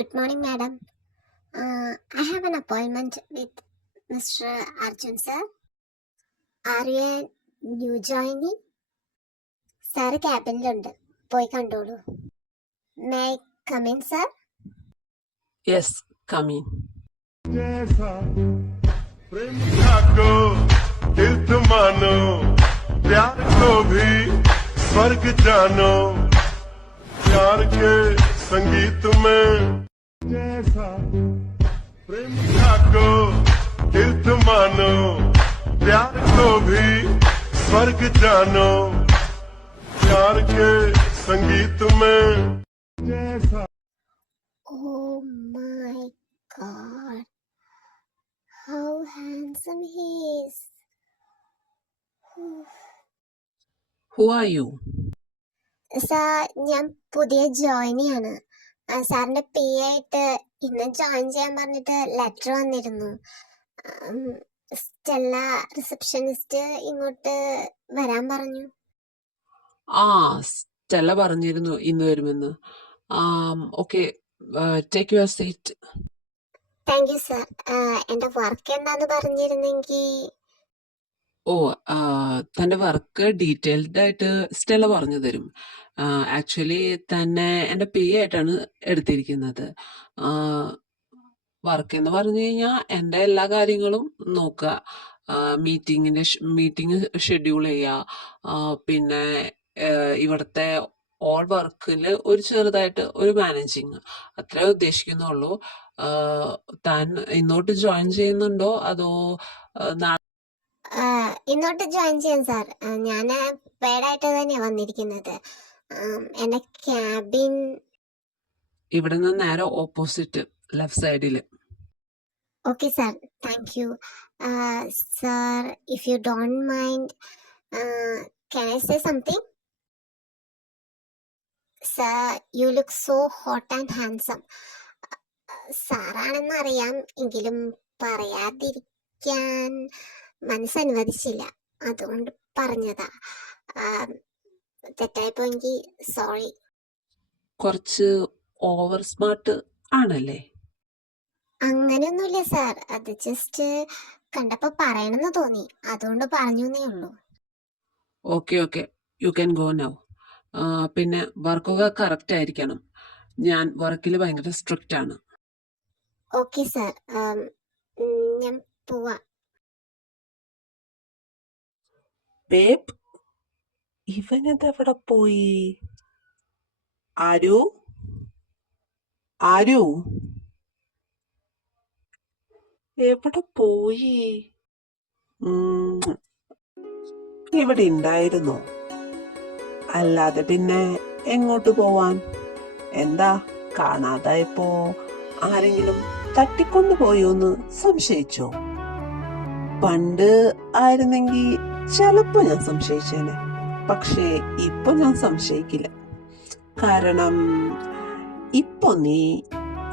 Good morning, madam. I have an appointment with Mr. Arjun, sir. Are you a new joinee? Sir, cabin പോയി കണ്ടോളൂ. May I come in, sir? Yes, come in. को दिल तुम मानो, प्यार को भी स्वर्ग जानो, प्यार के संगीत में जैसा प्रेमिका को दिल तुम मानो, प्यार को भी स्वर्ग जानो, प्यार के संगीत में जैसा. Oh my God. How handsome he is. Who are you? Sir, ഞാൻ പുതിയ ജോയിനിയാണ്. സാറിന്റെ പി ആയിട്ട് ഇന്ന് ജോയിൻ ചെയ്യാൻ പറഞ്ഞിട്ട് ലെറ്റർ വന്നിരുന്നു. സ്റ്റെല്ല റിസപ്ഷനിസ്റ്റ് ഇങ്ങോട്ട് വരാൻ പറഞ്ഞു. സ്റ്റെല്ല പറഞ്ഞിരുന്നു ഇന്ന് വരുമെന്ന്. Okay, take your seat. Thank you sir. എന്റെ വർക്ക് എന്താന്ന് പറഞ്ഞിരുന്നെങ്കിൽ. തന്റെ വർക്ക് ഡീറ്റെയിൽഡ് ആയിട്ട് സ്റ്റെല്ല പറഞ്ഞു തരും. ആക്ച്വലി തന്നെ എന്റെ പേ ആയിട്ടാണ് എടുത്തിരിക്കുന്നത്. വർക്ക് എന്ന് പറഞ്ഞു കഴിഞ്ഞാൽ എന്റെ എല്ലാ കാര്യങ്ങളും നോക്കുക, മീറ്റിംഗ് ഷെഡ്യൂൾ ചെയ്യുക, പിന്നെ ഇവിടുത്തെ ഓൾ വർക്കിൽ ഒരു ചെറുതായിട്ട് ഒരു മാനേജിങ്, അത്രേ ഉദ്ദേശിക്കുന്നുള്ളൂ. താൻ ഇന്നോട്ട് ജോയിൻ ചെയ്യുന്നുണ്ടോ അതോ ഇന്നോട്ട് ജോയിൻ ചെയ്യാൻ സാർ. ഞാൻ പേഡായിട്ട് തന്നെയാണ് വന്നിരിക്കുന്നത്. എന്റെ ക്യാബിൻ ഇവിടെ നിന്ന് നേരെ ഓപ്പോസിറ്റ് ലെഫ്റ്റ് സൈഡില്. Okay sir, thank you sir. If you don't mind, can I say something? Sir, you look so hot and handsome. സാറാണെന്ന് അറിയാം, എങ്കിലും പറയാതിരിക്കാൻ മനസ്സനുവദിച്ചില്ല, അതുകൊണ്ട് പറഞ്ഞതാ. തെറ്റായിപ്പോയെങ്കിൽ സോറി. കുറച്ച് ഓവർ സ്മാർട്ട് ആണല്ലേ? അങ്ങനെയൊന്നുമില്ല സാർ, അത് ജസ്റ്റ് കണ്ടപ്പോ പറയണമെന്ന് തോന്നി, അതുകൊണ്ട് പറഞ്ഞേ ഉള്ളൂ. Okay, U can go now. പിന്നെ വർക്കൊക്കെ കറക്റ്റ് ആയിരിക്കണം. ഞാൻ വർക്കിൽ ഭയങ്കര സ്ട്രിക്റ്റ് ആണ്. ഓക്കെ സാർ, ഞാൻ പോവാ. ബേബ്, ഇവനെന്തെവിടെ പോയി? ആരോ എവിടെ പോയി? ഇവിടെ ഉണ്ടായിരുന്നു, അല്ലാതെ പിന്നെ എങ്ങോട്ട് പോവാൻ? എന്താ കാണാതായപ്പോ ആരെങ്കിലും തട്ടിക്കൊണ്ടുപോയോന്ന് സംശയിച്ചോ? പണ്ട് ആയിരുന്നെങ്കിൽ ചിലപ്പോ ഞാൻ സംശയിച്ചേനെ, പക്ഷേ ഇപ്പൊ ഞാൻ സംശയിക്കില്ല. കാരണം ഇപ്പൊ നീ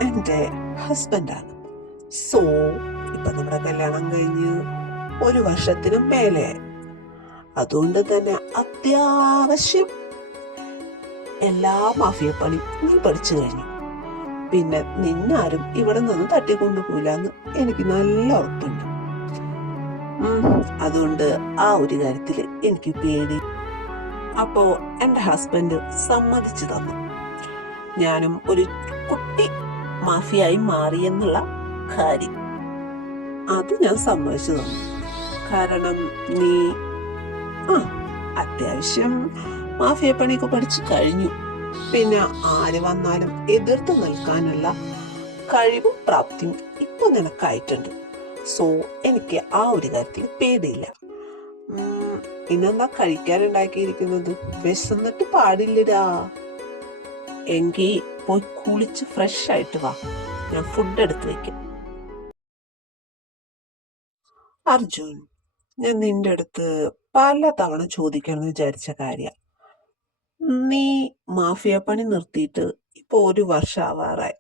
എന്റെ ഹസ്ബൻഡാണ്. സോ ഇപ്പൊ നമ്മുടെ കല്യാണം കഴിഞ്ഞ് 1 വർഷത്തിന് മേലെ. അതുകൊണ്ട് തന്നെ അത്യാവശ്യം എല്ലാ മാഫിയ പണി നീ പഠിച്ചു കഴിഞ്ഞു. പിന്നെ നിന്നാരും ഇവിടെ നിന്ന് തട്ടിക്കൊണ്ടുപോയില്ലാന്ന് എനിക്ക് നല്ല ഉറപ്പുണ്ട്. അതുകൊണ്ട് ആ ഒരു കാര്യത്തില് എനിക്ക് പേടി. അപ്പോ എന്റെ ഹസ്ബൻഡ് സമ്മതിച്ചു തന്നു. ഞാനും ഒരു കുട്ടി മാഫിയായി മാറിയെന്നുള്ള കാര്യം അത് ഞാൻ സമ്മതിച്ചു തന്നു. കാരണം നീ അത്യാവശ്യം മാഫിയ പണിയൊക്കെ പഠിച്ചു കഴിഞ്ഞു. പിന്നെ ആര് വന്നാലും എതിർത്ത് നിൽക്കാനുള്ള കഴിവും പ്രാപ്തിയും ഇപ്പൊ നിനക്കായിട്ടുണ്ട്. സോ എനിക്ക് ആ ഒരു കാര്യത്തിൽ പേടിയില്ല. ഇന്നെന്താ കഴിക്കാനുണ്ടാക്കിയിരിക്കുന്നത്? വിശന്നിട്ട് പാടില്ലടാ. എങ്കിൽ പോയി കുളിച്ച് ഫ്രഷ് ആയിട്ട് വാ, ഞാൻ ഫുഡ് എടുത്ത് വെക്കാം. അർജുൻ, ഞാൻ നിന്റെ അടുത്ത് പല തവണ ചോദിക്കണമെന്ന് വിചാരിച്ച കാര്യ. നീ മാഫിയ പണി നിർത്തിയിട്ട് ഇപ്പൊ 1 വർഷം ആവാറായി.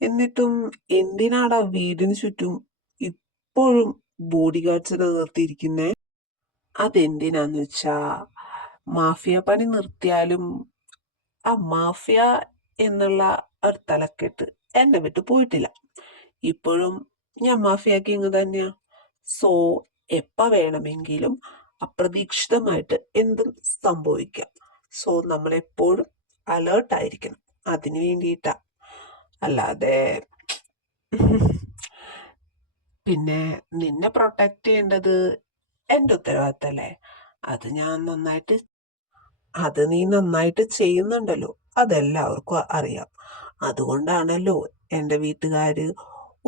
എന്നിട്ടും എന്തിനാടാ വീടിന് ചുറ്റും ഇപ്പോഴും ബോഡി ഗാർഡ്സിനെ നിർത്തിയിരിക്കുന്നേ? അതെന്തിനാന്ന് വെച്ചാ, മാഫിയ പണി നിർത്തിയാലും ആ മാഫിയ എന്നുള്ള ഒരു തലക്കെട്ട് എന്നെ വിട്ടു പോയിട്ടില്ല. ഇപ്പോഴും ഞാൻ മാഫിയ കിങ് തന്നെയാ. സോ എപ്പ വേണമെങ്കിലും അപ്രതീക്ഷിതമായിട്ട് എന്തും സംഭവിക്കാം. സോ നമ്മൾ എപ്പോഴും അലേർട്ട് ആയിരിക്കണം. അതിനു വേണ്ടിയിട്ടാ. അല്ലാതെ പിന്നെ നിന്നെ പ്രൊട്ടക്ട് ചെയ്യേണ്ടത് എന്റെ ഉത്തരവാദിത്തല്ലേ. അത് ഞാൻ നന്നായിട്ട് അത് നീ നന്നായിട്ട് ചെയ്യുന്നുണ്ടല്ലോ. അതെല്ലാവർക്കും അറിയാം. അതുകൊണ്ടാണല്ലോ എന്റെ വീട്ടുകാര്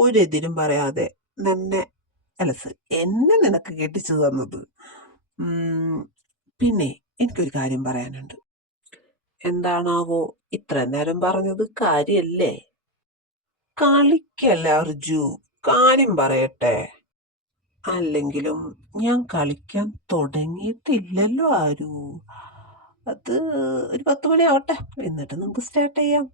ഒരെതിരും പറയാതെ നിന്നെ എന്നെ നിനക്ക് കെട്ടിച്ചു തന്നത്. പിന്നെ എനിക്കൊരു കാര്യം പറയാനുണ്ട്. എന്താണാവോ ഇത്ര നേരം പറഞ്ഞത് കാര്യല്ലേ? കളിക്കല്ല അർജു, കാര്യം പറയട്ടെ. അല്ലെങ്കിലും ഞാൻ കളിക്കാൻ തുടങ്ങിയിട്ടില്ലല്ലോ ആരു. അത് ഒരു 10 മണി ആവട്ടെ, എന്നിട്ട് നമുക്ക് സ്റ്റാർട്ട് ചെയ്യാം.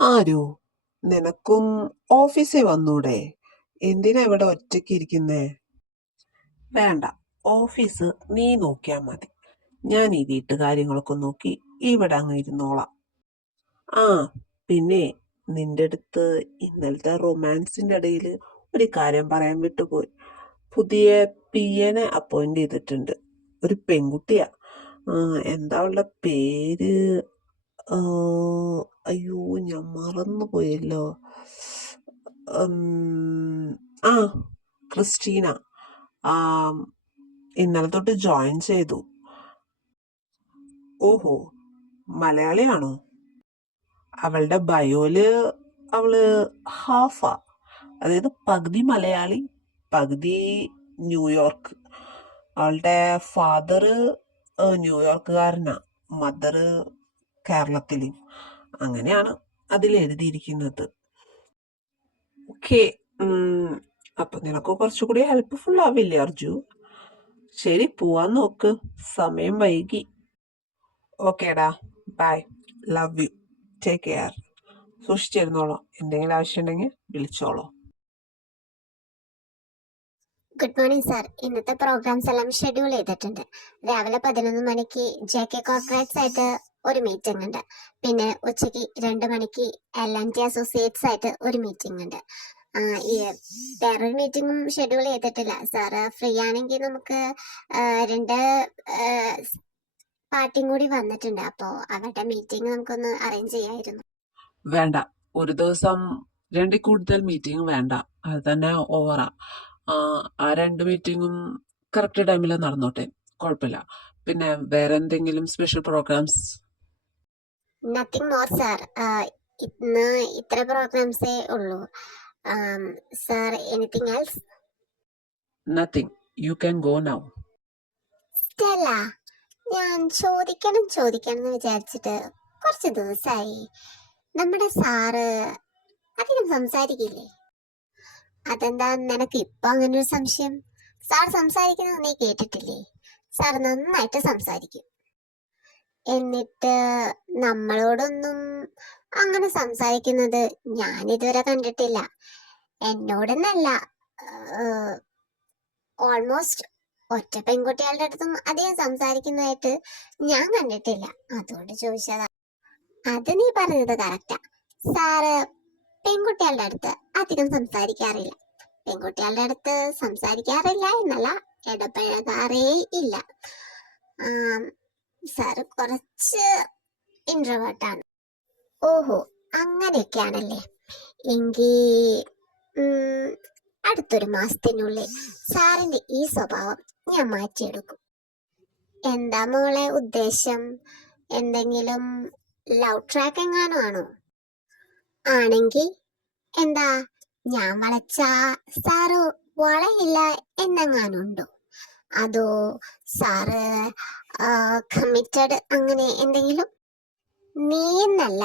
ആരു, നിനക്കും ഓഫീസിൽ വന്നൂടെ? എന്തിനാ ഇവിടെ ഒറ്റയ്ക്ക് ഇരിക്കുന്നേ? വേണ്ട, ഓഫീസ് നീ നോക്കിയാ മതി. ഞാൻ ഈ വീട്ടുകാര്യങ്ങളൊക്കെ നോക്കി ഇവിടെ അങ്ങ് ഇരുന്നോളാം. ആ പിന്നെ നിന്റെ അടുത്ത് ഇന്നലത്തെ റൊമാൻസിന്റെ ഇടയിൽ ഒരു കാര്യം പറയാൻ വിട്ടുപോയി. പുതിയ പിയനെ അപ്പോയിന്റ് ചെയ്തിട്ടുണ്ട്. ഒരു പെൺകുട്ടിയാ. എന്താ അവളുടെ പേര്? ആ, അയ്യോ, ഞാൻ മറന്നുപോയല്ലോ. ആ ക്രിസ്റ്റീന. ആ ഇന്നലെ തൊട്ട് ജോയിൻ ചെയ്തു. ഓഹോ, മലയാളിയാണോ? അവളുടെ ബയോയില് അവള് ഹാഫാ. അതായത് പകുതി മലയാളി, പകുതി ന്യൂയോർക്ക്. അവളുടെ ഫാദറ് ന്യൂയോർക്കുകാരനാ, മദറ് കേരളത്തിലും. അങ്ങനെയാണ് അതിൽ എഴുതിയിരിക്കുന്നത്. ഓക്കെ, അപ്പൊ നിനക്ക് കുറച്ചുകൂടി ഹെൽപ്ഫുൾ ആവില്ലേ അർജു? ശരി, പോവാൻ നോക്ക്, സമയം വൈകി. ഓക്കേടാ, bye, love you, take care. സൂക്ഷിച്ചിരുന്നോളൂ. എന്തെങ്കിലും ആവശ്യം ഉണ്ടെങ്കിൽ വിളിച്ചോളൂ. Good morning sir. ഇന്നത്തെ പ്രോഗ്രാംസ് എല്ലാം ഷെഡ്യൂൾ ചെയ്തിട്ടുണ്ട്. രാവിലെ 11 മണിക്ക് JK കോർപ്പറേറ്റ്സ് ആയിട്ട് ഒരു മീറ്റിംഗ് ഉണ്ട്. പിന്നെ ഉച്ചയ്ക്ക് 2 മണിക്ക് L&T അസോസിയേറ്റ്സ് ആയിട്ട് ഒരു മീറ്റിംഗ് ഉണ്ട്. ഈ വേറൊരു മീറ്റിംഗും ഷെഡ്യൂൾ ചെയ്തിട്ടില്ല. സാറ് ഫ്രീ ആണെങ്കിൽ നമുക്ക് 2 പാർട്ടിയും കൂടി വന്നിട്ടുണ്ട്. അപ്പോൾ അവരുടെ മീറ്റിംഗ് നമുക്കൊന്ന് അറേഞ്ച് ചെയ്യായിരുന്നു. വേണ്ട, ഒരു ദിവസം 2 കൂടുതൽ മീറ്റിംഗ് വേണ്ട. അത് തന്നെ ഓവറാ. ആ 2 മീറ്റിംഗും കറക്റ്റ് ടൈമിൽ നടന്നോട്ടെ, കുഴപ്പമില്ല. പിന്നെ വേറെ എന്തെങ്കിലും special programmes? Nothing more sir. ഇന്ന് ഇത്ര പ്രോഗ്രാംസേ ഉള്ളൂ. Sir, anything else? Nothing. You can go now. Stella, ഞാൻ ചോദിക്കണം എന്ന് വിചാരിച്ചിട്ട് കുറച്ച് ദിവസമായി. നമ്മുടെ സാറ് അധികം സംസാരിക്കില്ലേ? അതെന്താ നിനക്ക് ഇപ്പൊ അങ്ങനെ ഒരു സംശയം? സാർ സംസാരിക്കുന്നത് നീ കേട്ടിട്ടില്ലേ? സാർ നന്നായിട്ട് സംസാരിക്കും. എന്നിട്ട് നമ്മളോടൊന്നും അങ്ങനെ സംസാരിക്കുന്നത് ഞാൻ ഇതുവരെ കണ്ടിട്ടില്ല. എന്നോടെന്നല്ല, ഓൾമോസ്റ്റ് ഒറ്റ പെൺകുട്ടികളുടെ അടുത്തും അധികം സംസാരിക്കുന്നതായിട്ട് ഞാൻ കണ്ടിട്ടില്ല. അതുകൊണ്ട് ചോദിച്ചതാ. അത് നീ പറഞ്ഞത് കറക്റ്റാ. സാറ് പെൺകുട്ടികളുടെ അടുത്ത് അധികം സംസാരിക്കാറില്ല. പെൺകുട്ടികളുടെ അടുത്ത് സംസാരിക്കാറില്ല എന്നല്ല, ഇടപഴകാറേ ഇല്ല. സാറ് കുറച്ച് ഇൻട്രോവേർട്ടാണ്. ഓഹോ, അങ്ങനെയൊക്കെയാണല്ലേ. എങ്കിൽ അടുത്തൊരു മാസത്തിനുള്ളിൽ സാറിന്റെ ഈ സ്വഭാവം ഞാൻ മാറ്റിയെടുക്കും. എന്താ മോളെ ഉദ്ദേശം? എന്തെങ്കിലും ലവ് ട്രാക്ക് എങ്ങാനും ആണോ? ആണെങ്കിൽ എന്താ, ഞാൻ വളച്ച സാറ് വളയില്ല എന്നെങ്ങാനുണ്ടോ? അതോ സാറ് കമ്മിറ്റഡ് അങ്ങനെ എന്തെങ്കിലും? നീ എന്നല്ല,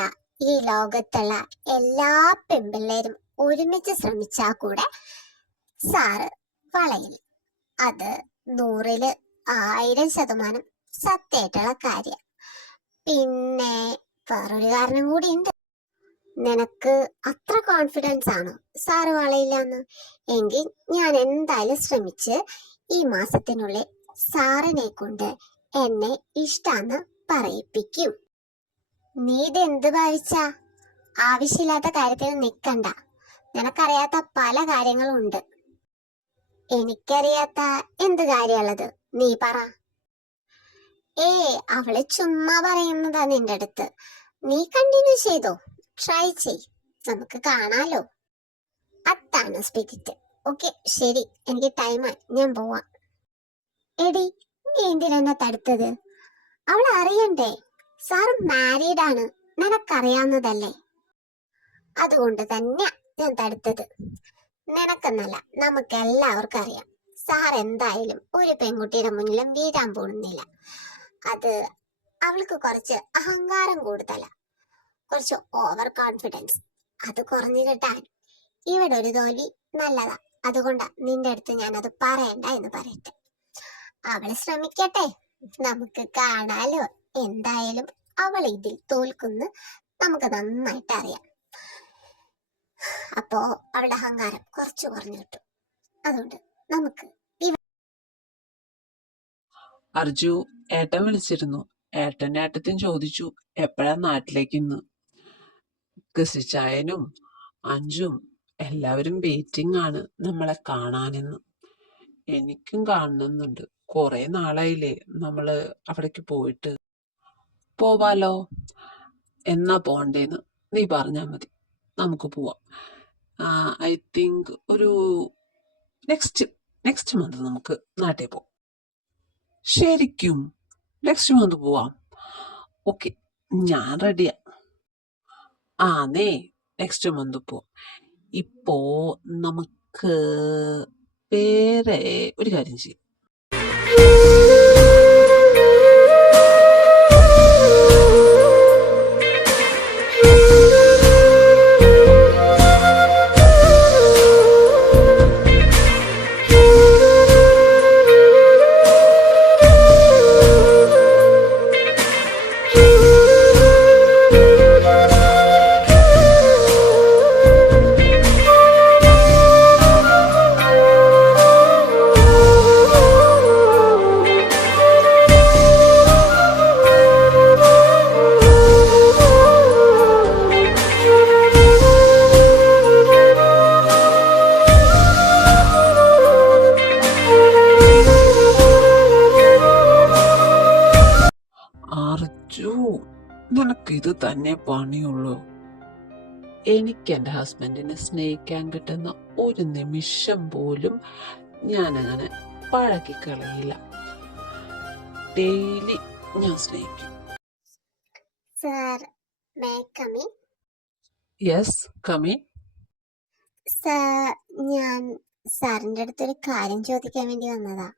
ഈ ലോകത്തുള്ള എല്ലാ പെൺപിള്ളേരും ഒരുമിച്ച് ശ്രമിച്ചാ കൂടെ സാറ് വളയില്ല. അത് 100% സത്യമായിട്ടുള്ള കാര്യം. പിന്നെ വേറൊരു കാരണം കൂടി ഉണ്ട്. നിനക്ക് അത്ര കോൺഫിഡൻസ് ആണോ സാറ് വളയില്ലെന്ന്? എങ്കിൽ ഞാൻ എന്തായാലും ശ്രമിച്ച് ഈ മാസത്തിനുള്ളിൽ സാറിനെ കൊണ്ട് എന്നെ ഇഷ്ടാന്ന് പറയിപ്പിക്കും. നീ ഇതെന്ത് ഭാവിച്ചാ? ആവശ്യമില്ലാത്ത കാര്യത്തിന് നിക്കണ്ട. നിനക്കറിയാത്ത പല കാര്യങ്ങളും ഉണ്ട്. എനിക്കറിയാത്ത എന്ത് കാര്യമുള്ളത് നീ പറ. അവള് ചുമ്മാ പറയുന്നതാ നിന്റെ അടുത്ത്. നീ കണ്ടിന്യൂ ചെയ്തോ, ട്രൈ ചെയ്, നമുക്ക് കാണാലോ. അതാണ് സ്പിരിറ്റ്. ഓക്കെ ശരി, എനിക്ക് ടൈമായി, ഞാൻ പോവാം. എടി, നീ എന്തിനെന്നെ തടുത്തത്? അവൾ അറിയണ്ടേ സാറ് മാരീഡ് ആണ്, നിനക്കറിയാവുന്നതല്ലേ. അതുകൊണ്ട് തന്നെ ഞാൻ തടുത്തത്. നിനക്കെന്നല്ല, നമുക്ക് എല്ലാവർക്കും അറിയാം സാർ എന്തായാലും ഒരു പെൺകുട്ടിയുടെ മുന്നിലും വീഴാൻ പോകുന്നില്ല. അത് അവൾക്ക് കുറച്ച് അഹങ്കാരം കൂടുതലാ, കുറച്ച് ഓവർ കോൺഫിഡൻസ്. അത് കുറഞ്ഞു കിട്ടാൻ ഇവിടെ ഒരു തോൽവി നല്ലതാ. അതുകൊണ്ടാ നിന്റെ അടുത്ത് ഞാനത് പറയണ്ട എന്ന് പറയട്ടെ. അവള് ശ്രമിക്കട്ടെ, നമുക്ക് കാണാലോ. എന്തായാലും അവൾ ഇതിൽ തോൽക്കുന്നു നമുക്ക് നന്നായിട്ട് അറിയാം. അപ്പോ അവളുടെ അഹങ്കാരം കുറച്ച് കുറഞ്ഞു കിട്ടും. അതുകൊണ്ട് നമുക്ക് അർജു, ഏട്ടൻ വിളിച്ചിരുന്നു. ഏട്ടനും ചോദിച്ചു എപ്പോഴാ നാട്ടിലേക്ക് ഇന്ന്. ഗസിച്ചായനും അഞ്ചും എല്ലാവരും വെയിറ്റിംഗ് ആണ് നമ്മളെ കാണാനെന്ന്. എനിക്കും കാണുന്നുണ്ട്. കുറെ നാളായില്ലേ നമ്മള് അവിടേക്ക് പോയിട്ട്. പോവാലോ. എന്നാ പോണ്ടേന്ന് നീ പറഞ്ഞാ മതി, നമുക്ക് പോവാം. ഐ തിങ്ക് ഒരു നെക്സ്റ്റ് മന്ത് നമുക്ക് നാട്ടിൽ പോവാം. ശരിക്കും നെക്സ്റ്റ് മന്ത് പോവാം? ഓക്കെ, ഞാൻ റെഡിയാ. നീ നെക്സ്റ്റ് മന്ത് പോവാം. ഇപ്പോ നമുക്ക് വേറെ ഒരു കാര്യം ചെയ്യാം. അർജു, നിനക്ക് ഇത് തന്നെ പണിയുള്ളൂ. എനിക്ക് എന്റെ ഹസ്ബൻഡിനെ സ്നേഹിക്കാൻ കിട്ടുന്ന ഒരു നിമിഷം പോലും ഞാനങ്ങനെ പഴക്കിക്കളയില്ല. ഡെയിലി ഞാൻ സ്നേഹിക്കും. Sir, may come in? Yes, come in. Sir, ഞാൻ സാറിന്റെ അടുത്തൊരു കാര്യം ചോദിക്കാൻ വേണ്ടി വന്നതാ.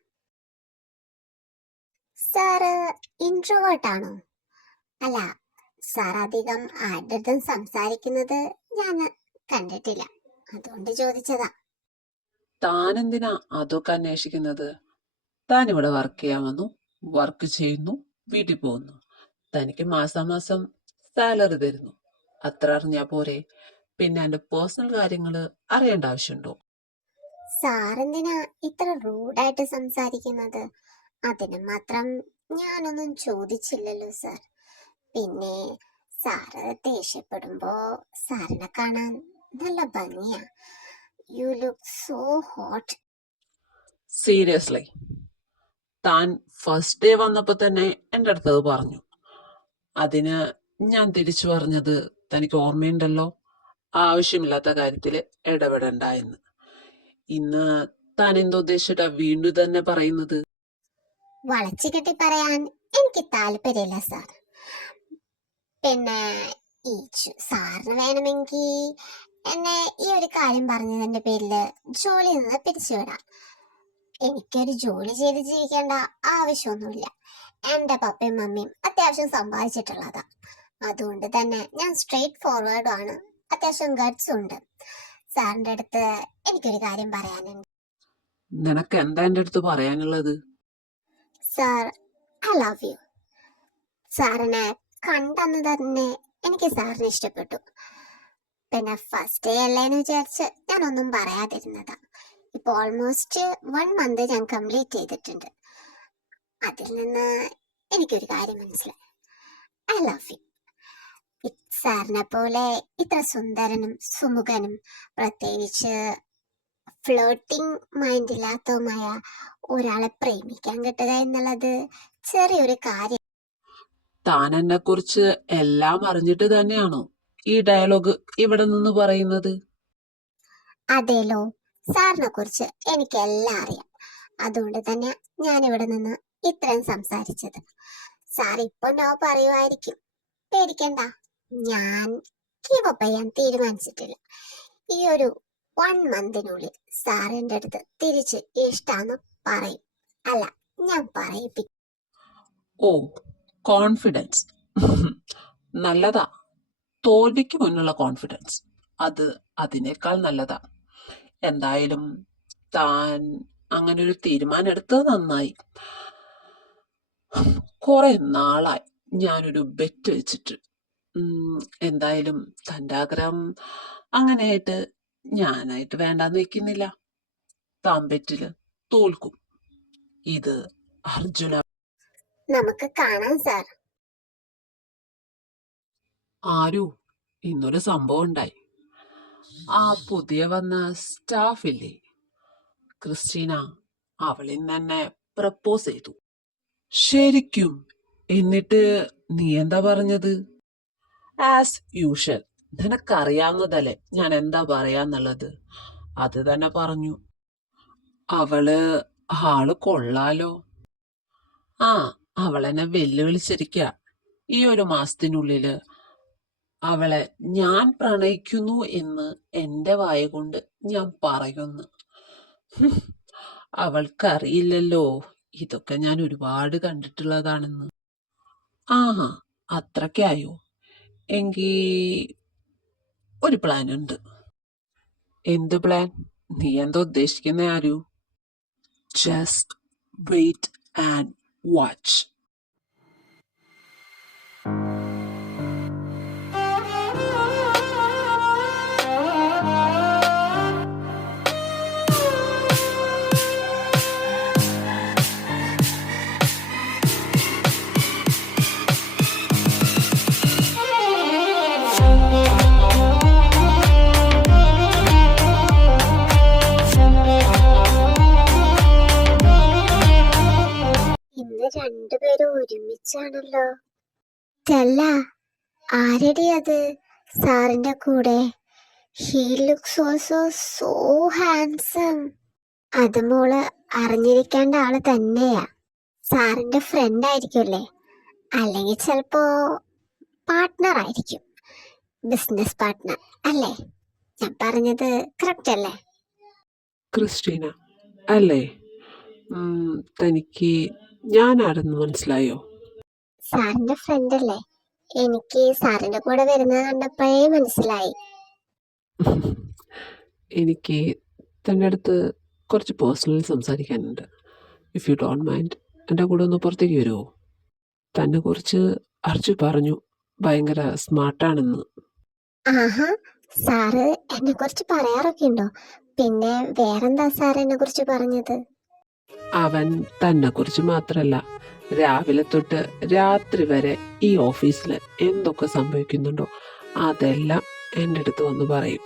സാറ് ഇൻട്രോവേർട്ട് ആണോ? അല്ല, സാർ അധികം ആരുടെ അടുത്തും സംസാരിക്കുന്നത് ഞാൻ കണ്ടിട്ടില്ല, അതുകൊണ്ട് ചോദിച്ചതാ. താൻ എന്തിനാ അതൊക്കെ അന്വേഷിക്കുന്നത്? താൻ ഇവിടെ വർക്ക് ചെയ്യാൻ വന്നു, വർക്ക് ചെയ്യുന്നു, വീട്ടിൽ പോകുന്നു. തനിക്ക് മാസാമാസം സാലറി തരുന്നു. അത്ര അറിഞ്ഞാ പോരെ? പിന്നെ എന്റെ പേഴ്സണൽ കാര്യങ്ങള് അറിയേണ്ട ആവശ്യമുണ്ടോ? സാർ എന്തിനാ ഇത്ര റൂഡായിട്ട് സംസാരിക്കുന്നത്? അതിന് മാത്രം ഞാനൊന്നും ചോദിച്ചില്ലല്ലോ സാർ. പിന്നെ സാറ് ദേഷ്യപ്പെടുമ്പോ സാറിനെ കാണാൻ നല്ല ഭംഗിയാ. You look so hot. Seriously, താൻ ഫസ്റ്റ് ഡേ വന്നപ്പോ തന്നെ എന്റെ അടുത്തത് പറഞ്ഞു. അതിന് ഞാൻ തിരിച്ചു പറഞ്ഞത് തനിക്ക് ഓർമ്മയുണ്ടല്ലോ, ആവശ്യമില്ലാത്ത കാര്യത്തില് ഇടപെടണ്ട എന്ന്. ഇന്ന് താൻ എന്തോദ്ദേശിച്ചിട്ടാ വീണ്ടും തന്നെ പറയുന്നത്? വളച്ചു കെട്ടി പറയാൻ എനിക്ക് താല്പര്യമില്ല സാർ. പിന്നെ സാറിന് വേണമെങ്കിൽ എന്നെ ഈ ഒരു കാര്യം പറഞ്ഞതിന്റെ പേരില് ജോലിയിൽ നിന്ന് പിരിച്ചുവിടാം. എനിക്കൊരു ജോലി ചെയ്ത് ജീവിക്കേണ്ട ആവശ്യമൊന്നുമില്ല. എന്റെ പപ്പയും മമ്മിയും അത്യാവശ്യം സമ്പാദിച്ചിട്ടുള്ളതാ. അതുകൊണ്ട് തന്നെ ഞാൻ സ്ട്രെയിറ്റ് ഫോർവേഡും ആണ്. അത്യാവശ്യം ഗട്ട്സും ഉണ്ട്. സാറിന്റെ അടുത്ത് എനിക്കൊരു കാര്യം പറയാനുണ്ട്. നിനക്ക് എന്താ എന്റെ അടുത്ത് പറയാനുള്ളത്? Sir, I love you. സാറിനെ കണ്ടെന്ന് തന്നെ എനിക്ക് സാറിനെ ഇഷ്ടപ്പെട്ടു. പിന്നെ ഫസ്റ്റ് ഡേ അല്ലേന്ന് വിചാരിച്ച് ഞാനൊന്നും പറയാതിരുന്നതാ. ഇപ്പൊ ഓൾമോസ്റ്റ് 1 month ഞാൻ കംപ്ലീറ്റ് ചെയ്തിട്ടുണ്ട്. അതിൽ നിന്ന് എനിക്കൊരു കാര്യം മനസ്സിലായി. I love you. സാറിനെ പോലെ ഇത്ര സുന്ദരനും സുമുഖനും പ്രത്യേകിച്ച് ഫ്ലോട്ടിംഗ് മൈൻഡ് ഇല്ലാത്തതുമായ ഒരാളെ പ്രേമിക്കാൻ കിട്ടുക എന്നുള്ളത് ചെറിയൊരു കാര്യം. താൻ എന്നെ കുറിച്ച് എല്ലാം അറിഞ്ഞിട്ട് തന്നെയാണോ ഈ ഡയലോഗ് ഇവിടെ നിന്ന് പറയുന്നത്? അതേലോ, സാറിനെ കുറിച്ച് എനിക്കെല്ലാം അറിയാം. അതുകൊണ്ട് തന്നെ ഞാൻ ഇവിടെ നിന്ന് ഇത്രയും സംസാരിച്ചത്. സാർ ഇപ്പൊ നോ പറയുമായിരിക്കും. പേടിക്കണ്ട, ഞാൻ ഗീവ് അപ്പ് ചെയ്യാൻ തീരുമാനിച്ചിട്ടില്ല. ഈ ഒരു 1 monthനുള്ളിൽ സാർ എന്റെ അടുത്ത് തിരിച്ച് ഇഷ്ടാന്ന് പറയും. അല്ല, ഞാൻ പറയിപ്പിക്കും. ഓ, കോൺഫിഡൻസ് നല്ലതാ. തോൽവിക്ക് മുന്നുള്ള കോൺഫിഡൻസ് അത് അതിനേക്കാൾ നല്ലതാ. എന്തായാലും താൻ അങ്ങനെ ഒരു തീരുമാനം എടുത്തത് നന്നായി. കുറെ നാളായി ഞാനൊരു ബെറ്റ് വെച്ചിട്ട്. എന്തായാലും തന്റെ ആഗ്രഹം അങ്ങനെയായിട്ട് ഞാനായിട്ട് വേണ്ടാന്ന് വെക്കുന്നില്ല. താൻ ബെറ്റില് തോൽക്കും. ഇത് അർജുന. നമുക്ക് കാണാം സാർ. ആരു, ഇന്നൊരു സംഭവം ഉണ്ടായി. ആ പുതിയ വന്ന സ്റ്റാഫില്ലേ ക്രിസ്റ്റീന, അവളിന്ന് എന്നെ പ്രപ്പോസ് ചെയ്തു. ശരിക്കും? എന്നിട്ട് നീ എന്താ പറഞ്ഞത്? ആസ് യൂഷ്വൽ, നിനക്കറിയാവുന്നതല്ലേ ഞാൻ എന്താ പറയാന്നുള്ളത്. അത് തന്നെ പറഞ്ഞു. അവള് ആള് കൊള്ളാലോ. ആ, അവളെന്നെ വെല്ലുവിളിച്ചിരിക്ക. ഈ ഒരു മാസത്തിനുള്ളില് അവളെ ഞാൻ പ്രണയിക്കുന്നു എന്ന് എന്റെ വായ കൊണ്ട് ഞാൻ പറയുന്നു. അവൾക്കറിയില്ലല്ലോ ഇതൊക്കെ ഞാൻ ഒരുപാട് കണ്ടിട്ടുള്ളതാണെന്ന്. ആഹാ, അത്രയ്ക്കായോ? എങ്കി ഒരു പ്ലാൻ ഉണ്ട്. എന്ത് പ്ലാൻ? നീ എന്താ ഉദ്ദേശിക്കുന്നേ ആരു? Just wait and watch. ഇന്ന് രണ്ടുപേരും ഒരുമിച്ചാണല്ലോ. അല്ല, ആരടി അത് സാറിന്റെ കൂടെ? He looks also so handsome. അത് മോള് അറിഞ്ഞിരിക്കേണ്ട ആള് തന്നെയാ. സാറിന്റെ ഫ്രണ്ട് ആയിരിക്കുമല്ലേ? അല്ലെങ്കിൽ ചിലപ്പോ പാർട്ട്ണർ ആയിരിക്കും. ബിസിനസ് പാർട്ട്ണർ അല്ലേ? ഞാൻ പറഞ്ഞത് കറക്റ്റ് അല്ലേ? ക്രിസ്റ്റീന അല്ലേ? തനിക്ക് ഞാൻ ആരെന്ന് മനസ്സിലായോ? സാറിന്റെ ഫ്രണ്ട് അല്ലേ? എനിക്ക് സാറിന്റെ കൂടെ വരുന്നത് കണ്ടപ്പോഴേ മനസ്സിലായി. എനിക്ക് തൻ്റെ അടുത്ത് കുറച്ച് പേഴ്സണലി സംസാരിക്കാനുണ്ട്. ഇഫ് യു ഡോണ്ട് മൈൻഡ് എൻ്റെ കൂടെ ഒന്ന് പുറത്തേക്ക് വരുമോ? തന്നെ കുറിച്ച് അർജു പറഞ്ഞു ഭയങ്കര സ്മാർട്ടാണെന്ന്. ആഹാ, സാറ് എന്നെ കുറിച്ച് പറയാറൊക്കെ ഉണ്ടോ? പിന്നെ വേറെന്താ സാർ എന്നെ കുറിച്ച് പറഞ്ഞത്? അവൻ തന്നെ കുറിച്ച് മാത്രല്ല, രാവിലെ തൊട്ട് രാത്രി വരെ ഈ ഓഫീസിൽ എന്തൊക്കെ സംഭവിക്കുന്നുണ്ടോ അതെല്ലാം എൻ്റെ അടുത്ത് വന്ന് പറയും.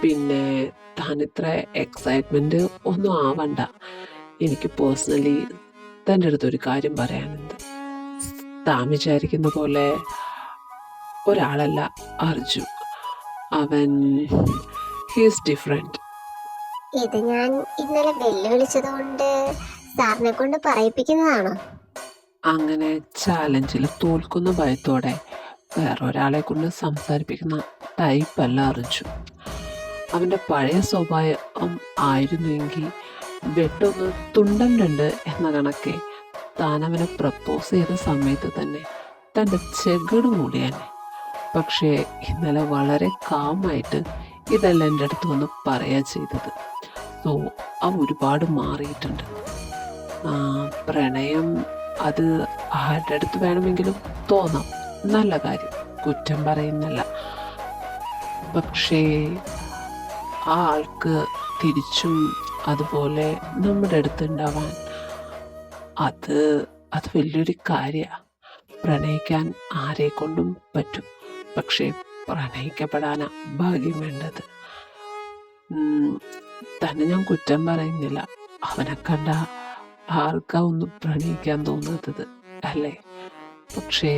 പിന്നെ താൻ ഇത്ര എക്സൈറ്റ്മെന്റ് ഒന്നും ആവണ്ട. എനിക്ക് പേഴ്സണലി തൻ്റെ അടുത്തൊരു കാര്യം പറയാനുണ്ട്. താൻ വിചാരിക്കുന്ന പോലെ ഒരാളല്ല അർജു. അവൻ ഹീസ് ഡിഫറെൻറ്റ്. ഇത് ഞാൻ ഇന്നലെ വെല്ലുവിളിച്ചത് കൊണ്ട് സാറിനെ കൊണ്ട് പറയിപ്പിക്കുന്നതാണോ? അങ്ങനെ ചാലഞ്ചിൽ തോൽക്കുന്ന ഭയത്തോടെ വേറൊരാളെ കൊണ്ട് സംസാരിപ്പിക്കുന്ന ടൈപ്പല്ല അർജു. അവൻ്റെ പഴയ സ്വഭാവം ആയിരുന്നുവെങ്കിൽ വെട്ടൊന്ന് തുണ്ടൻ രണ്ട് എന്ന കണക്കെ താൻ അവനെ പ്രപ്പോസ് ചെയ്ത സമയത്ത് തന്നെ തൻ്റെ ചെകിട് മൂടിയാനെ. പക്ഷേ ഇന്നലെ വളരെ കാമായിട്ട് ഇതെല്ലാം എൻ്റെ അടുത്ത് വന്ന് പറയുക ചെയ്തത്. സോ അവ ഒരുപാട് മാറിയിട്ടുണ്ട്. പ്രണയം അത് ആരുടെ അടുത്ത് വേണമെങ്കിലും തോന്നാം, നല്ല കാര്യം, കുറ്റം പറയുന്നില്ല. പക്ഷേ ആ ആൾക്ക് തിരിച്ചും അതുപോലെ നമ്മുടെ അടുത്തുണ്ടാവാൻ അത് വലിയൊരു കാര്യമാണ്. പ്രണയിക്കാൻ ആരെ കൊണ്ടും പറ്റും, പക്ഷേ പ്രണയിക്കപ്പെടാനാ ഭാഗ്യം വേണ്ടത്. തന്നെ ഞാൻ കുറ്റം പറയുന്നില്ല. അവനെ കണ്ട ആർക്കാ ഒന്നും പ്രണയിക്കാൻ തോന്നാത്തത് അല്ലേ? പക്ഷേ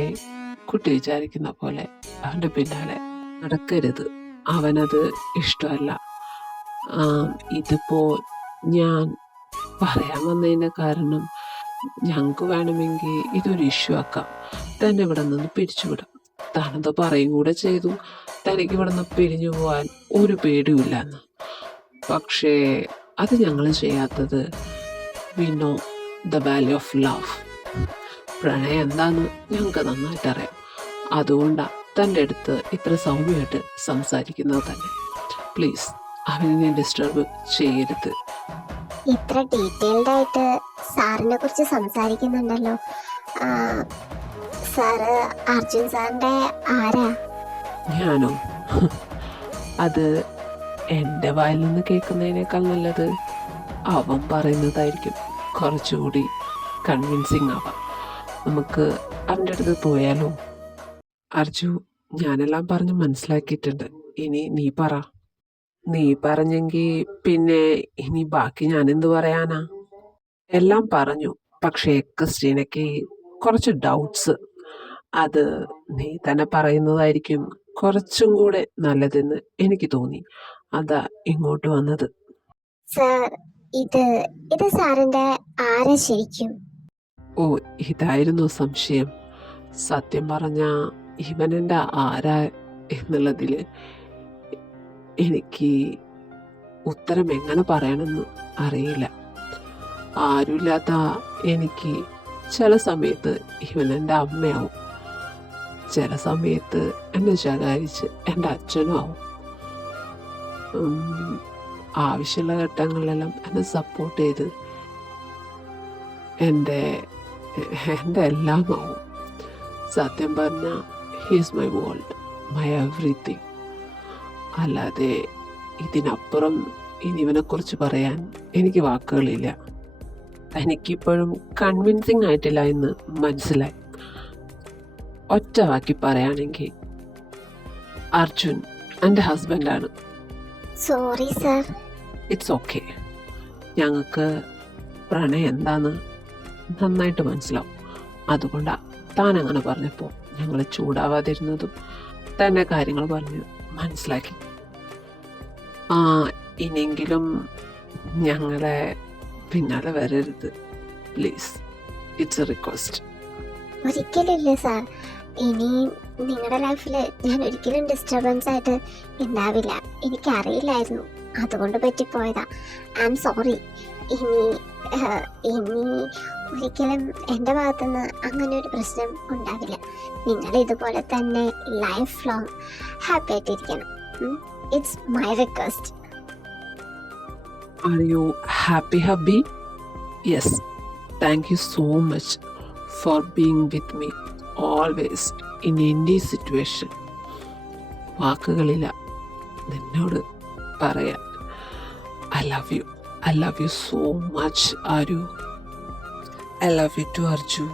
കുട്ടി വിചാരിക്കുന്ന പോലെ അവൻ്റെ പിന്നാലെ നടക്കരുത്. അവനത് ഇഷ്ടമല്ല. ഇതിപ്പോ ഞാൻ പറയാൻ വന്നതിൻ്റെ കാരണം, ഞങ്ങൾക്ക് വേണമെങ്കിൽ ഇതൊരു ഇഷ്യൂ ആക്കാം. തന്നെ ഇവിടെ നിന്ന് പിരിച്ചുവിടാം. താനത് പറയും കൂടെ ചെയ്തു, തനിക്ക് ഇവിടെ നിന്ന് പിരിഞ്ഞു പോകാൻ ഒരു പേടിയുമില്ലെന്ന്. പക്ഷേ അത് ഞങ്ങൾ ചെയ്യാത്തത് we know the value of love. പ്രണയം എന്താന്ന് ഞങ്ങൾക്ക് നന്നായിട്ട് അറിയാം. അതുകൊണ്ടാണ് തൻ്റെ അടുത്ത് ഇത്ര സൗമ്യമായിട്ട് സംസാരിക്കുന്നത് തന്നെ. പ്ലീസ് അവനെ ഡിസ്റ്റർബ് ചെയ്യരുത്. ഇത്ര ഡീറ്റെയിൽഡ് ആയിട്ട് സാറിനെ കുറിച്ച് സംസാരിക്കുന്നുണ്ടല്ലോ. സാറ് അർജുൻ സാറിന്റെ ആരാ? ഞാനോ? അത് എൻ്റെ വായിൽ നിന്ന് കേൾക്കുന്നതിനേക്കാൾ നല്ലത് അവൻ പറയുന്നതായിരിക്കും കുറച്ചുകൂടി കൺവിൻസിങ് ആവാം. നമുക്ക് അവൻ്റെ അടുത്ത് പോയാലോ? അർജു, ഞാനെല്ലാം പറഞ്ഞ് മനസ്സിലാക്കിയിട്ടുണ്ട്. ഇനി നീ പറ. നീ പറഞ്ഞെങ്കിൽ പിന്നെ ഇനി ബാക്കി ഞാനെന്ത് പറയാനാ? എല്ലാം പറഞ്ഞു, പക്ഷേ ക്രിസ്റ്റീനയ്ക്ക് കുറച്ച് ഡൗട്ട്സ്. അത് നീ തന്നെ പറയുന്നതായിരിക്കും കുറച്ചും കൂടെ നല്ലതെന്ന് എനിക്ക് തോന്നി. അതാ ഇങ്ങോട്ട് വന്നത്. സാർ, ഇത് സാറിന്റെ ആരാ ശരിക്കും? ഓ, ഇതായിരുന്നു സംശയം. സത്യം പറഞ്ഞ ഇവനെൻ്റെ ആരാ എന്നുള്ളതിൽ എനിക്ക് ഉത്തരം എങ്ങനെ പറയണമെന്ന് അറിയില്ല. ആരുമില്ലാത്ത എനിക്ക് ചില സമയത്ത് ഇവൻ എൻ്റെ അമ്മയാവും, ചില സമയത്ത് എന്നെ ശകാരിച്ച് എൻ്റെ അച്ഛനും ആവും. ആവശ്യമുള്ള ഘട്ടങ്ങളിലെല്ലാം എന്നെ സപ്പോർട്ട് ചെയ്ത് എൻ്റെ എല്ലാം ആവും. സത്യം പറഞ്ഞാൽ he's my world, my everything. അല്ലാതെ ഇതിനപ്പുറം ഇനി ഇവനെക്കുറിച്ച് പറയാൻ എനിക്ക് വാക്കുകളില്ല. എനിക്കിപ്പോഴും കൺവിൻസിങ് ആയിട്ടില്ല എന്ന് മനസ്സിലായി. ഒറ്റ വാക്കി പറയുകയാണെങ്കിൽ അർജുൻ എൻ്റെ ഹസ്ബൻഡാണ്. Sorry sir. It's okay. ഞങ്ങൾക്ക് പ്രണയം എന്താന്ന് നന്നായിട്ട് മനസ്സിലാവും. അതുകൊണ്ടാണ് താൻ അങ്ങനെ പറഞ്ഞപ്പോൾ ഞങ്ങൾ ചൂടാവാതിരുന്നതും തന്നെ കാര്യങ്ങൾ പറഞ്ഞ് മനസ്സിലാക്കി. ഇനിയെങ്കിലും ഞങ്ങളെ പിന്നാലെ വരരുത് പ്ലീസ്. It's a request. ഒരിക്കലില്ല സാർ. ഇനി നിങ്ങളുടെ ലൈഫിൽ ഞാൻ ഒരിക്കലും ഡിസ്റ്റർബൻസ് ആയിട്ട് ഉണ്ടാവില്ല. എനിക്കറിയില്ലായിരുന്നു, അതുകൊണ്ട് പറ്റിപ്പോയതാ. I am sorry. ഇനി ഒരിക്കലും എൻ്റെ ഭാഗത്തുനിന്ന് അങ്ങനെ ഒരു പ്രശ്നം ഉണ്ടാവില്ല. നിങ്ങൾ ഇതുപോലെ തന്നെ ലൈഫ് ലോങ് ഹാപ്പി ആയിട്ടിരിക്കണം. It's my request. Are you happy, hubby? Yes. Thank you so much for being with me always in any situation. വാക്കുകളില്ല നിന്നോട് പറയാൻ. I love you. I love you so much, Aru. I love you too, Arju.